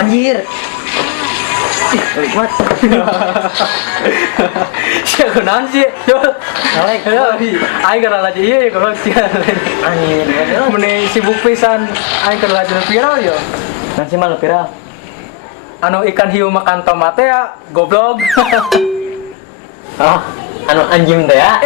Anjir. Nikmat. Siapa kenalan sih? Yo. Ngalek. Aing kenal aja iya kalau sih. Anjir. Meni sibuk pisan. Aing kenal aja viral yo. Nanti malu viral. Anu ikan hiu makan tomat ya, goblok. Oh, anu anjing teh ya.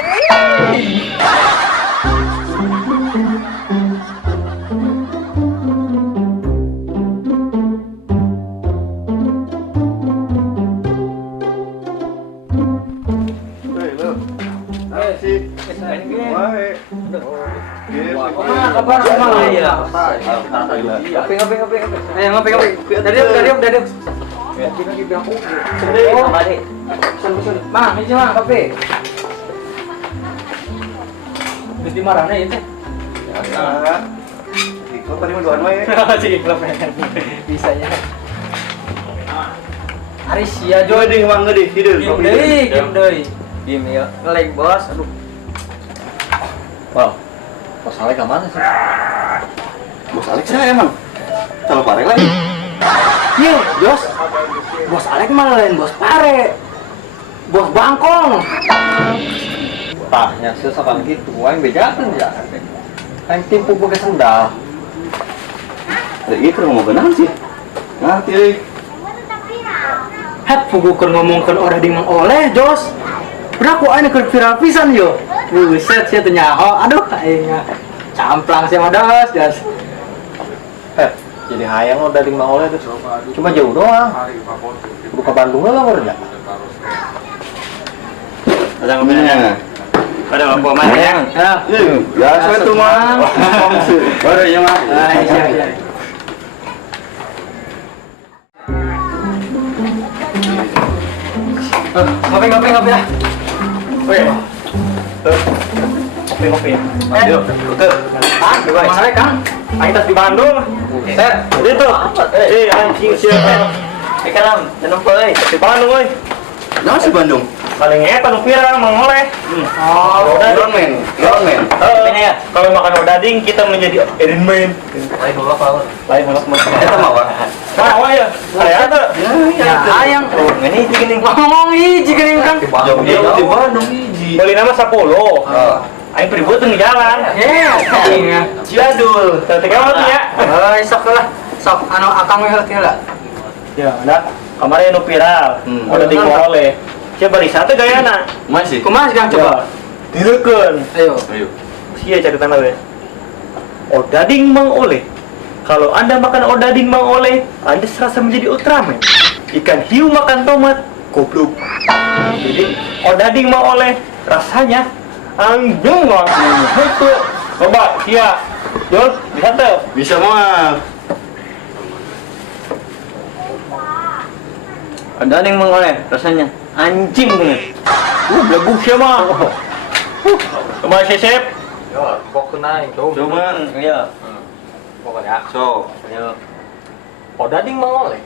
Kabar sama ya. Ngopi. Ayo ngopi. Dari. Oh, Balik. pesan. Mang, ini mah kopi. Terus di marahnya ya teh. Ikut tadi mau doan wae. Sih, klub bisa ya. Aris ya Jo. Jodoh mang gede, tidur. Game deui. Diem ya. Ngelag bos. Aduh. Wow. Bos Alek kemana sih? Bos Alex saya emang. Kalau pare lagi. Iya, Jos. Bos Alek mah lain bos Pare. Bos Bangkong. Tahnya sesakan gitu. Aing bejakeun ya. Aing tipu boga sendal. Ada itu ngomong kenal sih. Ngerti euy. Het pugukeun ngomongkeun orang di Mang Oleh, Jos. Berapa aing keur viral pisan yo. Buset sia teu nyaho. Aduh aing camplang sia mah Jos. Jadi hayang lo dari Mang Oleh tuh. Cuma jauh doang. Kudu ke Bandung lah urang. Ada ngomongnya. Ada apa mah ya? Ya, saya tuh mah. Baru ya mah. Iya. Ngopi ya. Weh. Kopi. Ayo, betul. Mana Kang? Aing tas di Bandung. Set, itu. Anjing siapa? Kalam, jangan euy. Di Bandung euy. Nah, si Bandung. Paling eta nu viral Mang Oleh. Oh, Iron Man. Kalau makan odading kita menjadi Iron Man. Lain ulap. Eta mah wah. Wah ya. Aya teh. ya ayang. Ini gini. Ngomong hiji geuning Kang. Jauh di Bandung hiji. Beli nama 10. Aing pribut teu jalan. Iya. Jadul. Teh kamu ya. Sok lah. Sok anu akang we heula. Ya, ada. Kemarin nu viral. Odading Mang Oleh. Coba di satu gayana. Masih. Kumaha Kang coba? Direukeun. Ayo. Sia caritana we. Odading Mang Oleh. Kalau Anda makan odading Mang Oleh, Anda serasa menjadi Ultraman. Ikan hiu makan tomat, goblok. Jadi odading Mang Oleh rasanya anjing banget. Itu. Coba, sia. Jol, bisa tuh. Bisa mah. Odading Mang Oleh rasanya anjing banget. Belebuk ya mah. Coba sesep. Ya, kok kenain tuh. Coba. Iya. Pokoknya. So. Ayo. Odading Mang Oleh.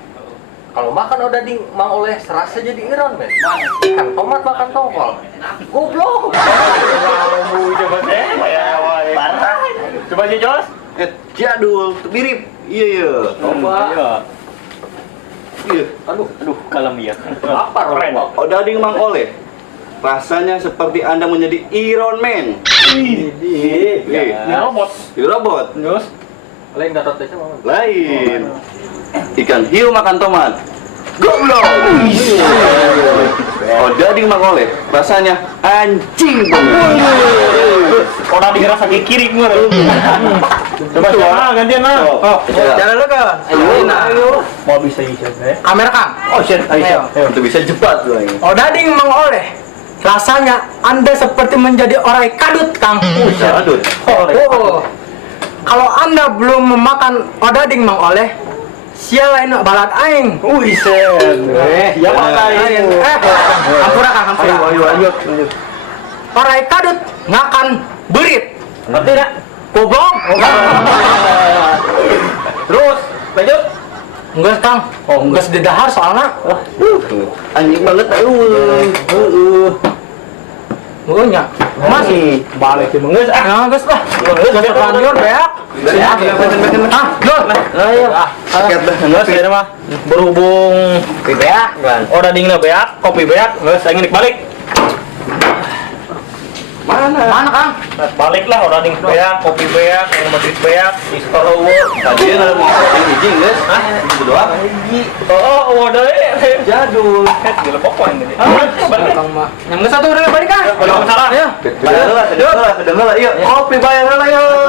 Kalau makan odading Mang Oleh serasa jadi Iron Man. Ikan tomat makan tongkol. Goblok. Kamu coba saya. Parah. Coba si Jos. Jadul, mirip. Iya. Coba. Iya. Aduh, Kalem ya. lapar Keren. orang. Odading Mang Oleh. Rasanya seperti Anda menjadi Iron Man. Ini robot. Di robot. Jos. Lain Gatot aja mau. Lain. Ikan hiu makan tomat. Goblok. Odading Mang Oleh. Rasanya anjing banget. Orang dirasa kayak kiri gue. Coba siapa gantian lah. Jalan lu Kang. Ayo. Mau bisa deh. Kamera Kang. Oh shit, ayo. Itu bisa cepat tuh ini. Odading Mang Oleh. Rasanya Anda seperti menjadi orang kadut, Kang. Aduh. Oh. Kalau Anda belum memakan odading Mang Oleh, sia lain balad aing. Ya makanya. Hampura Kang, hampura. Ayo. Orang kadut ngakan berit. Ngerti enggak? Goblok. Terus lanjut. Enggak, Kang. Enggak sededahar soalnya. Anjing banget. Nya. Masih balik sih mengeus nah geus lah geus lanjut beak ah Dul ayo Sikat dah, ngeus ya mah. Berhubung kopi beak kan odadingna beak, kopi beak, ngeus aing balik. mana Kang Balik lah odading beak, kopi beak, yang Madrid beak, Mister Hawa. Tadi ada mau kopi hiji guys. Hah? Itu doang. Oh, wadah Jadul. gila pokoknya ini. Balik. Kang mah yang geus satu udah balik Kang Kalau salah ya. Sedang lah, yuk. Kopi bayar lah yuk.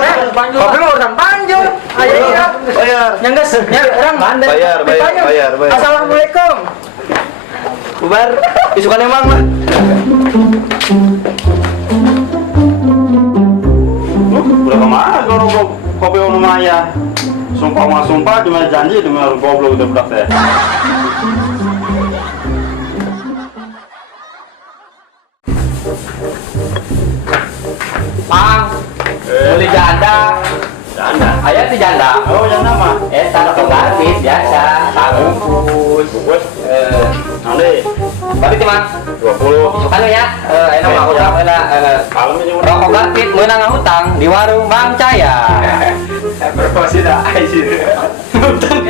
kopi mah urusan panjur ayo iya Bayar. yang geus ya orang mandek Bayar. assalamualaikum Bubar. Isukan emang lah. Udah kemana kalau kopi ono maya? Sumpah cuma janji demi harus goblok udah bedak saya. Mang beli janda Anda. ayah di janda Oh, yang nama. tanah pengganti biasa bungkus Ande balik di Mang 20. bukan ya enak mah utang Kalem aja udah. rokok gratis menang utang di warung Bang Caya Berpasti dah. utang